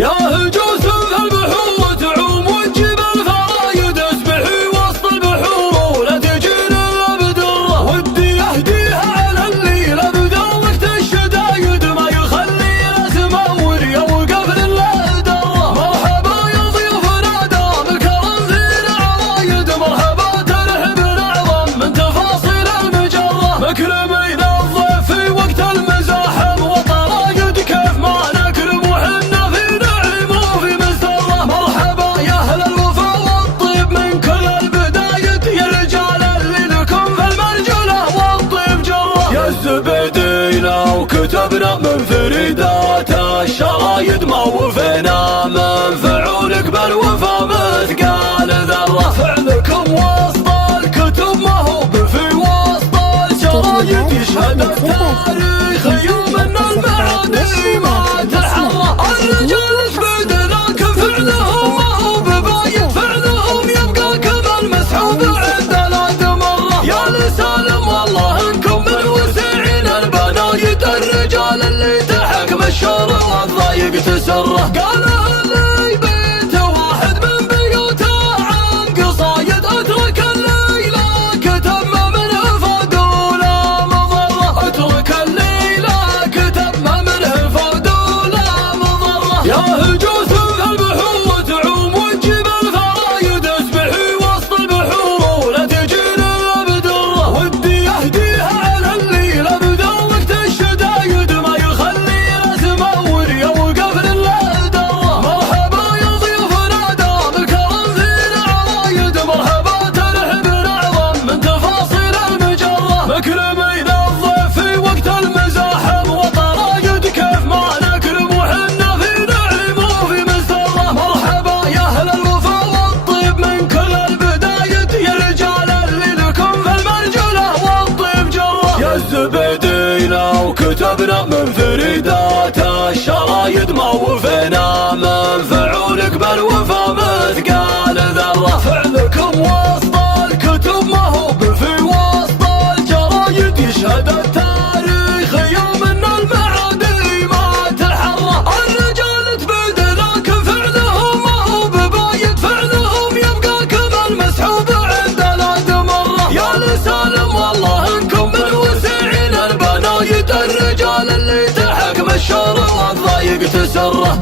يا هجوس في البحور تعوم والجبال فرايد اسبحي وسط البحور ولا تجين بدره ودي اهديها على الليل ابدا وقت الشدايد ما يخلي اسمور يوقف لله دره. مرحبا يا ضيوفنا دام الكرم فينا عرايد مرحبا ترحب اعظم من تفاصيل المجره مكرمين الضيف في وقت المزاحم وطرايد كيف ما نكرم وحنا في نعيم وفي مسره. مرحبا يا اهل الوفا والطيب من كل البدايد يا رجال اللي لكم في المرجله والطيب جره. يا الزبيدينا وكتبنا من فريدات الشرايد ما وفينا من فعولك بالوفا مثقال ذره. فعلكم وسط الكتب ما هو في وسط الشرايد يشهد التاريخ يوم ان المعادي ما تحرى. الرجال شبيد لكن فعلهم ما هو بباين فعلهم يبقى كمال مسحوب عند الادمره. يا لسالم والله انكم من وسعين البنايد الرجال اللي تحكم الشر والضايق تسره. قالها اللي بيت واحد من بيوته عن قصايد اترك الليله كتب ما منه فدوله مضره. اترك الليله كتب ما منه فدوله مضره. يا هجوس في البحور تعوم والجبال فرايد اسبحي وسط البحور ولا تجين بدره ودي اهديها على الليل ابدا وقت الشدايد ما يخلي اسمور يوقف لله دره. مرحبا يا ضيوفنا دام الكرم فينا عرايد مرحبا ترحب اعظم من تفاصيل المجره مكرمين الضيف في وقت المزاحم وطرايد كيف ما نكرم وحنا في نعيم وفي مسره. مرحبا يا اهل الوفا والطيب من كل البدايد يا رجال اللي لكم في المرجله والطيب جره. يا الزبيدينا وكتبنا من فريدات الشرايد ما وفينا من فعولك بالوفا مثقال ذره. فعلكم وسط الكتب ما هو في وسط الجرايد يشهد التاريخ يوم ان المعادي ما تحرى. الرجال تبيد لكن فعلهم ما هو بباين فعلهم يبقى كمال مسحوب عند الادمره. يا لسالم والله انكم من وسعين البنايد الرجال اللي تحكم الشر والضايق تسره.